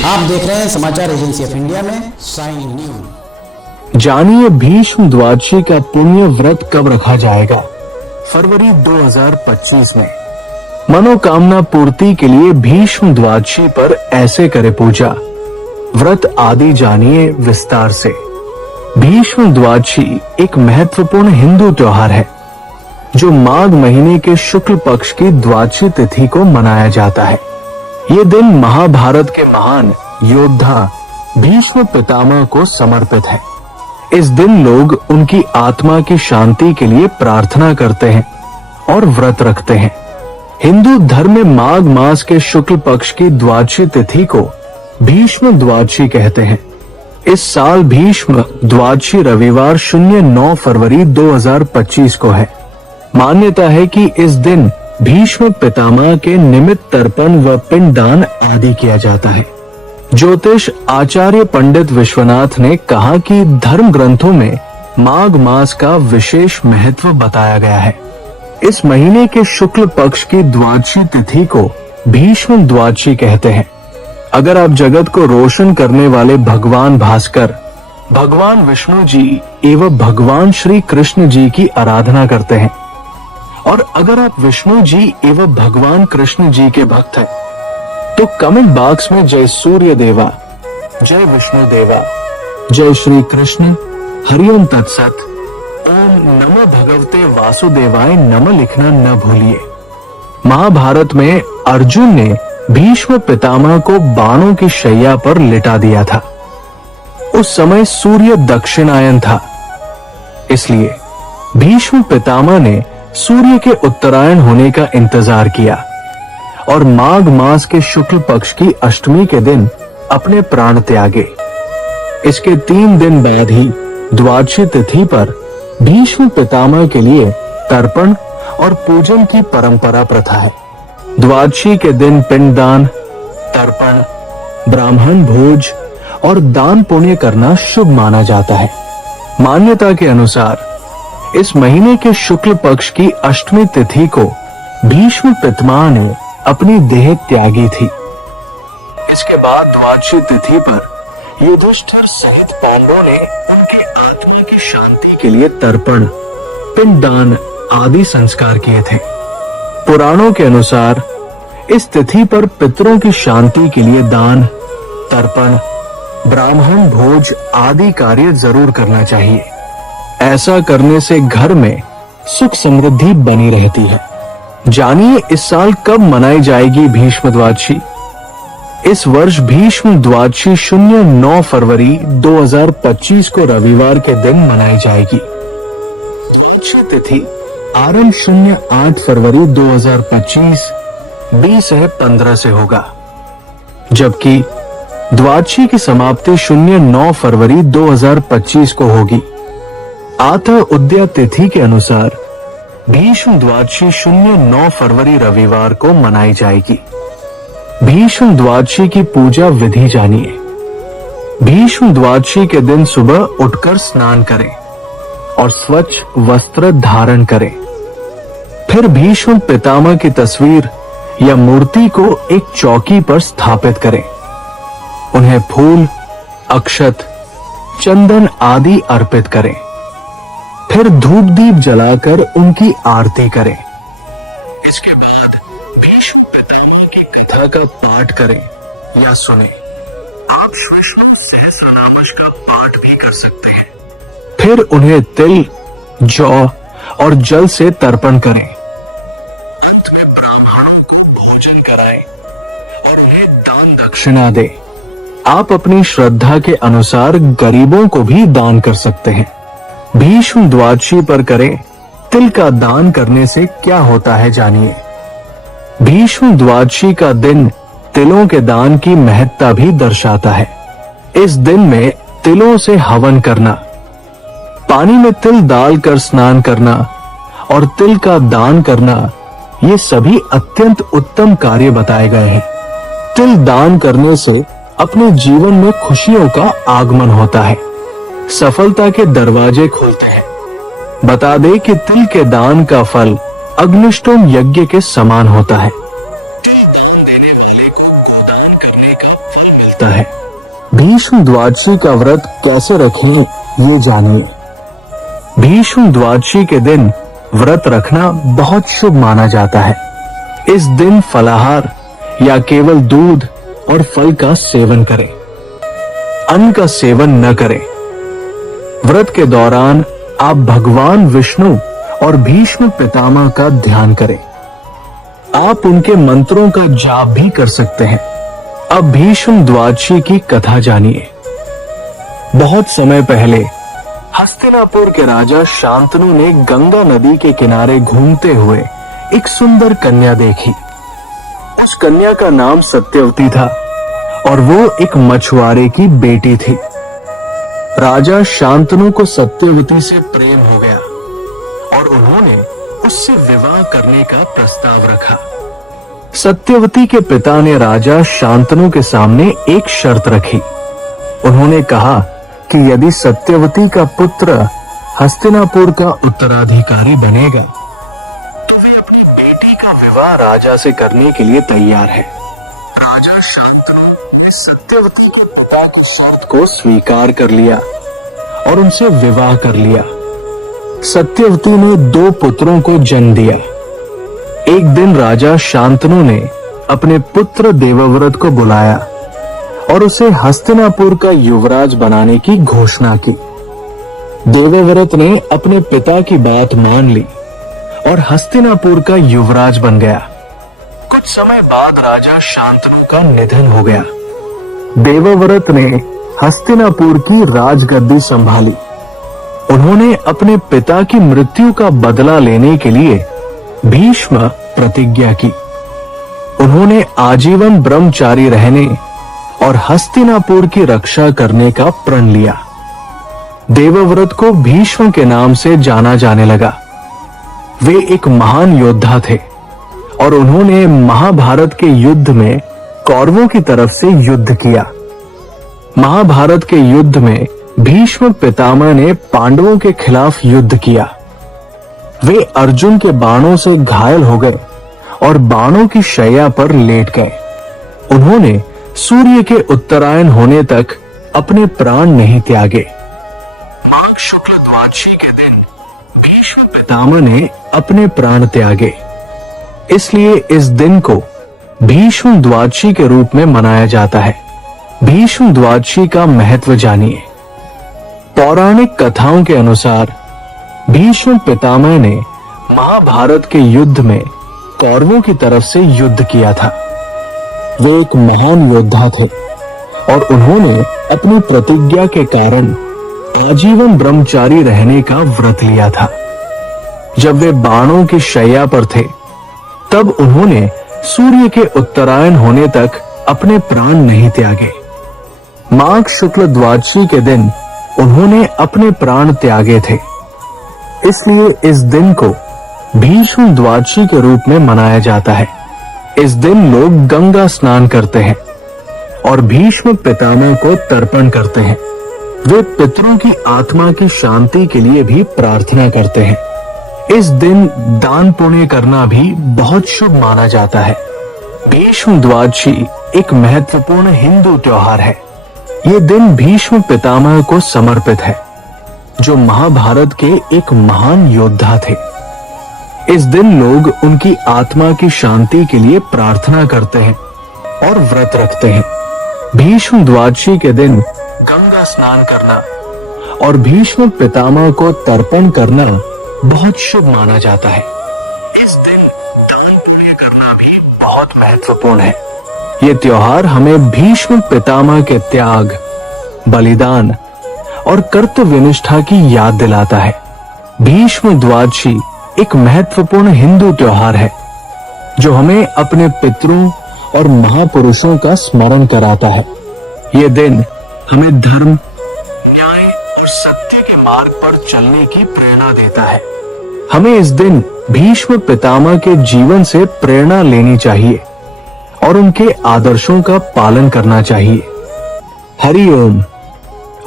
आप देख रहे हैं समाचार एजेंसी ऑफ इंडिया में साइन न्यूज। जानिए भीष्म द्वादशी का पुण्य व्रत कब रखा जाएगा। फरवरी 2025 में मनोकामना पूर्ति के लिए भीष्म द्वादशी पर ऐसे करे पूजा व्रत आदि जानिए विस्तार से। भीष्म द्वादशी एक महत्वपूर्ण हिंदू त्योहार है जो माघ महीने के शुक्ल पक्ष की द्वादशी तिथि को मनाया जाता है। ये दिन महाभारत के महान योद्धा भीष्म पितामह को समर्पित है। इस दिन लोग उनकी आत्मा की शांति के लिए प्रार्थना करते हैं और व्रत रखते हैं। हिंदू धर्म में माघ मास के शुक्ल पक्ष की द्वादशी तिथि को भीष्म द्वादशी कहते हैं। इस साल भीष्म द्वादशी रविवार 09 फरवरी 2025 को है। मान्यता है कि इस दिन भीष्म पितामह के निमित्त तर्पण व पिंडदान आदि किया जाता है। ज्योतिष आचार्य पंडित विश्वनाथ ने कहा कि धर्म ग्रंथों में माघ मास का विशेष महत्व बताया गया है। इस महीने के शुक्ल पक्ष की द्वादशी तिथि को भीष्म द्वादशी कहते हैं। अगर आप जगत को रोशन करने वाले भगवान भास्कर, भगवान विष्णु जी एवं भगवान श्री कृष्ण जी की आराधना करते हैं और अगर आप विष्णु जी एवं भगवान कृष्ण जी के भक्त हैं तो कमेंट बॉक्स में जय सूर्य देवा, जय विष्णु देवा, जय श्री कृष्ण, हरिओम तत्सत, ओम नमो भगवते वासुदेवाय नमः लिखना न भूलिए। महाभारत में अर्जुन ने भीष्म पितामह को बाणों की शैया पर लिटा दिया था। उस समय सूर्य दक्षिणायन था, इसलिए भीष्म पितामह ने सूर्य के उत्तरायण होने का इंतजार किया और माघ मास के शुक्ल पक्ष की अष्टमी के दिन अपने प्राण त्यागे। इसके 3 दिन बाद ही द्वादशी तिथि पर भीष्म पितामह के लिए तर्पण और पूजन की परंपरा प्रथा है। द्वादशी के दिन पिंडदान, तर्पण, ब्राह्मण भोज और दान पुण्य करना शुभ माना जाता है। मान्यता के अनुसार इस महीने के शुक्ल पक्ष की अष्टमी तिथि को भीष्म पितामह ने अपनी देह त्यागी थी। इसके बाद द्वादशी तिथि पर युधिष्ठिर सहित पांडवों ने उनकी आत्मा की शांति के लिए तर्पण, पिंडदान आदि संस्कार किए थे। पुराणों के अनुसार इस तिथि पर पितरों की शांति के लिए दान, तर्पण, ब्राह्मण भोज आदि कार्य जरूर करना चाहिए। ऐसा करने से घर में सुख समृद्धि बनी रहती है। जानिए इस साल कब मनाई जाएगी भीष्म द्वादशी। इस वर्ष भीष्म द्वादशी 09 फरवरी 2025 को रविवार के दिन मनाई जाएगी। द्वादशी तिथि आरंभ 08 फरवरी 2025 20 है 15 से होगा, जबकि द्वादशी की समाप्ति 09 फरवरी 2025 को होगी। आथा उद्या तिथि के अनुसार भीष्म द्वादशी 09 फरवरी रविवार को मनाई जाएगी। भीष्म द्वादशी की पूजा विधि जानिए। भीष्म द्वादशी के दिन सुबह उठकर स्नान करें और स्वच्छ वस्त्र धारण करें। फिर भीष्म पितामह की तस्वीर या मूर्ति को एक चौकी पर स्थापित करें। उन्हें फूल, अक्षत, चंदन आदि अर्पित करें। फिर धूप दीप जलाकर उनकी आरती करें। इसके बाद भीष्म पितामह की कथा का पाठ करें या सुने। आप विष्णु सहस्रनामश का पाठ भी कर सकते हैं। फिर उन्हें तिल, जौ और जल से तर्पण करें। अंत में ब्राह्मणों को भोजन कराएं और उन्हें दान दक्षिणा दें। आप अपनी श्रद्धा के अनुसार गरीबों को भी दान कर सकते हैं। भीष्म द्वादशी पर करें तिल का दान करने से क्या होता है जानिए। भीष्म द्वादशी का दिन तिलों के दान की महत्ता भी दर्शाता है। इस दिन में तिलों से हवन करना, पानी में तिल डालकर स्नान करना और तिल का दान करना, ये सभी अत्यंत उत्तम कार्य बताए गए हैं। तिल दान करने से अपने जीवन में खुशियों का आगमन होता है, सफलता के दरवाजे खुलते हैं। बता दे कि तिल के दान का फल अग्निष्टोम यज्ञ के समान होता है। तिल दान देने वाले को गोदान करने का फल मिलता है। रखता है। भीष्म द्वादशी का व्रत कैसे रखें, ये जानिए। भीष्म द्वादशी के दिन व्रत रखना बहुत शुभ माना जाता है। इस दिन फलाहार या केवल दूध और फल का सेवन करें, अन्न का सेवन न करें। व्रत के दौरान आप भगवान विष्णु और भीष्म पितामह का ध्यान करें। आप उनके मंत्रों का जाप भी कर सकते हैं। अब भीष्म द्वादशी की कथा जानिए। बहुत समय पहले हस्तिनापुर के राजा शांतनु ने गंगा नदी के किनारे घूमते हुए एक सुंदर कन्या देखी। उस कन्या का नाम सत्यवती था और वो एक मछुआरे की बेटी थी। राजा शांतनु को सत्यवती से प्रेम हो गया और उन्होंने उससे विवाह करने का प्रस्ताव रखा। सत्यवती के पिता ने राजा शांतनु के सामने एक शर्त रखी। उन्होंने कहा कि यदि सत्यवती का पुत्र हस्तिनापुर का उत्तराधिकारी बनेगा तो वे अपनी बेटी का विवाह राजा से करने के लिए तैयार है। राजा शांतनु ने सत्यवती के पिता की शर्त को स्वीकार कर लिया और उनसे विवाह कर लिया। सत्यवती ने 2 पुत्रों को जन्म दिया। एक दिन राजा शांतनु ने अपने पुत्र देवव्रत को बुलाया और उसे हस्तिनापुर का युवराज बनाने की घोषणा की। देवव्रत ने अपने पिता की बात मान ली और हस्तिनापुर का युवराज बन गया। कुछ समय बाद राजा शांतनु का निधन हो गया। देवव्रत ने हस्तिनापुर की राजगद्दी संभाली। उन्होंने अपने पिता की मृत्यु का बदला लेने के लिए भीष्म प्रतिज्ञा की। उन्होंने आजीवन ब्रह्मचारी रहने और हस्तिनापुर की रक्षा करने का प्रण लिया। देवव्रत को भीष्म के नाम से जाना जाने लगा। वे एक महान योद्धा थे और उन्होंने महाभारत के युद्ध में कौरवों की तरफ से युद्ध किया। महाभारत के युद्ध में भीष्म पितामह ने पांडवों के खिलाफ युद्ध किया। वे अर्जुन के बाणों से घायल हो गए और बाणों की शैया पर लेट गए। उन्होंने सूर्य के उत्तरायण होने तक अपने प्राण नहीं त्यागे। माघ शुक्ल द्वादशी के दिन भीष्म पितामह ने अपने प्राण त्यागे। इसलिए इस दिन को भीष्म द्वादशी के रूप में मनाया जाता है। भीष्म द्वादशी का महत्व जानिए। पौराणिक कथाओं के अनुसार भीष्म पितामह ने महाभारत के युद्ध में कौरवों की तरफ से युद्ध किया था। वे एक महान योद्धा थे और उन्होंने अपनी प्रतिज्ञा के कारण आजीवन ब्रह्मचारी रहने का व्रत लिया था। जब वे बाणों की शैया पर थे तब उन्होंने सूर्य के उत्तरायण होने तक अपने प्राण नहीं त्यागे। माघ शुक्ल द्वादशी के दिन उन्होंने अपने प्राण त्यागे थे। इसलिए इस दिन को भीष्म द्वादशी के रूप में मनाया जाता है। इस दिन लोग गंगा स्नान करते हैं और भीष्म पितामह को तर्पण करते हैं। वे पितरों की आत्मा की शांति के लिए भी प्रार्थना करते हैं। इस दिन दान पुण्य करना भी बहुत शुभ माना जाता है। भीष्म द्वादशी एक महत्वपूर्ण हिंदू त्योहार है। ये दिन भीष्म पितामह को समर्पित है, जो महाभारत के एक महान योद्धा थे। इस दिन लोग उनकी आत्मा की शांति के लिए प्रार्थना करते हैं और व्रत रखते हैं। भीष्म द्वादशी के दिन गंगा स्नान करना और भीष्म पितामह को तर्पण करना बहुत शुभ माना जाता है। इस दिन दान पुण्य करना भी बहुत महत्वपूर्ण है। ये त्योहार हमें भीष्म पितामह के त्याग, बलिदान और कर्तव्यनिष्ठा की याद दिलाता है। भीष्म द्वादशी एक महत्वपूर्ण हिंदू त्योहार है जो हमें अपने पितरों और महापुरुषों का स्मरण कराता है। ये दिन हमें धर्म, न्याय और सत्य के मार्ग पर चलने की प्रेरणा देता है। हमें इस दिन भीष्म पितामह के जीवन से प्रेरणा लेनी चाहिए और उनके आदर्शों का पालन करना चाहिए। हरि ओम।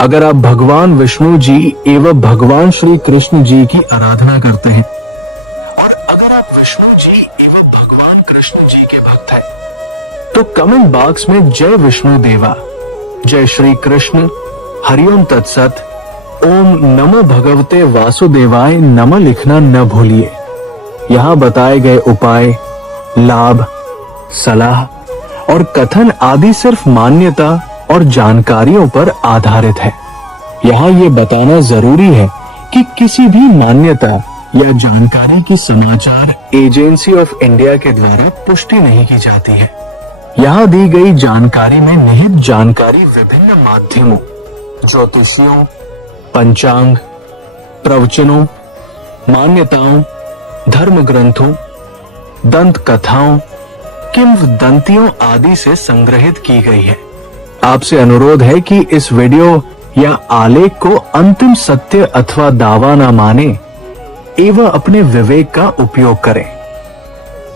अगर आप भगवान विष्णु जी एवं भगवान श्री कृष्ण जी की आराधना करते हैं और अगर आप विष्णु जी एवं भगवान कृष्ण जी के भक्त हैं तो कमेंट बॉक्स में जय विष्णु देवा जय श्री कृष्ण। हरिओम तत्सत। ओम नमो भगवते वासुदेवाय नमः लिखना न भूलिए। यहाँ बताए गए उपाय, लाभ, सलाह और कथन आदि सिर्फ मान्यता और जानकारियों पर आधारित है। यहाँ ये बताना जरूरी है कि किसी भी मान्यता या जानकारी की समाचार एजेंसी ऑफ इंडिया के द्वारा पुष्टि नहीं की जाती है। यहाँ दी गई जानकारी में निहित जानकारी विभिन्न माध्यमों, ज्योतिषियों, पंचांग, प्रवचनों, मान्यताओं, धर्म ग्रंथों, दंत कथाओं, किंवदंतियों आदि से संग्रहित की गई है। आपसे अनुरोध है कि इस वीडियो या आलेख को अंतिम सत्य अथवा दावा न माने एवं अपने विवेक का उपयोग करें।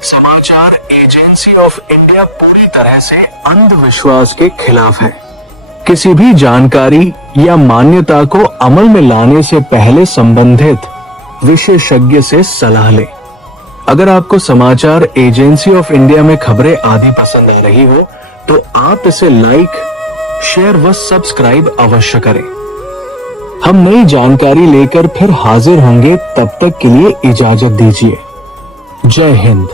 समाचार एजेंसी ऑफ इंडिया पूरी तरह से अंधविश्वास के खिलाफ है। किसी भी जानकारी या मान्यता को अमल में लाने से पहले संबंधित विशेषज्ञ से सलाह लें। अगर आपको समाचार एजेंसी ऑफ इंडिया में खबरें आदि पसंद आ रही हो तो आप इसे लाइक, शेयर व सब्सक्राइब अवश्य करें। हम नई जानकारी लेकर फिर हाजिर होंगे, तब तक के लिए इजाजत दीजिए। जय हिंद।